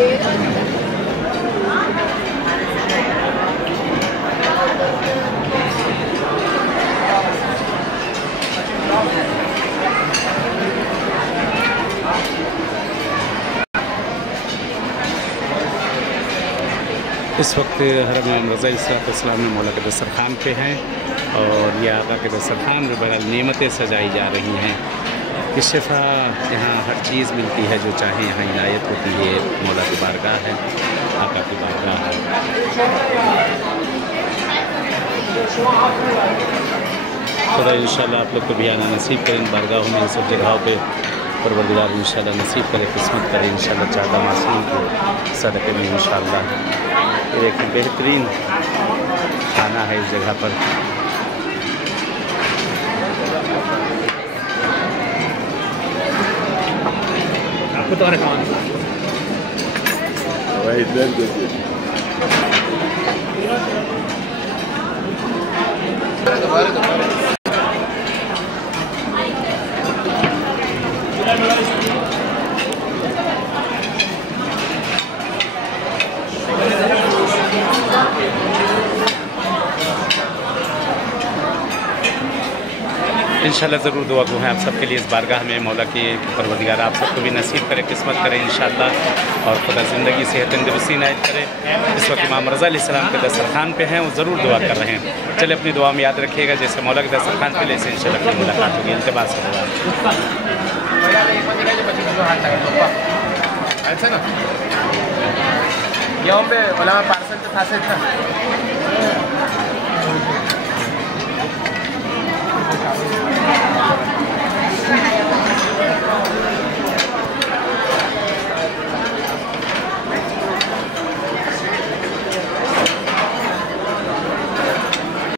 इस वक्त हज़रत इमाम रज़ा अलैहिस्सलाम में मौला के दस्तरखान पे हैं और ये आका के दस्तरखान में बहरहाल नेमतें सजाई जा रही हैं कि शिफा यहाँ हर चीज़ मिलती है जो चाहे यहाँ इनायत होती है। मौला की बारगाह है, आका की बारगाह है। खुदा इंशाल्लाह आप लोग को भी आना नसीब करें बारगाहों में, इन सब जगहों पे परवरदिगार इंशाल्लाह नसीब करे, किस्मत करे इंशाल्लाह। चादा मासूम को सदक़े में इंशाल्लाह। ये एक बेहतरीन खाना है इस जगह पर। आपको तो इंशाल्लाह ज़रूर दुआ गो हैं आप सबके लिए इस बारगाह में। मौला की परवरदिगार आप सबको भी नसीब करे, किस्मत करे इंशाल्लाह, और खुदा ज़िंदगी सेहत तंदुरुस्ती इनायत करे। इस वक्त इमाम रज़ा अलैहिस्सलाम के दस्तरखान पे हैं, वो ज़रूर दुआ कर रहे हैं। चले अपनी दुआ में याद रखिएगा, जैसे मौला के दस्तरखान पे ऐसे इंशाल्लाह अपनी मुलाकात होगी। इंतबाह से पार्सल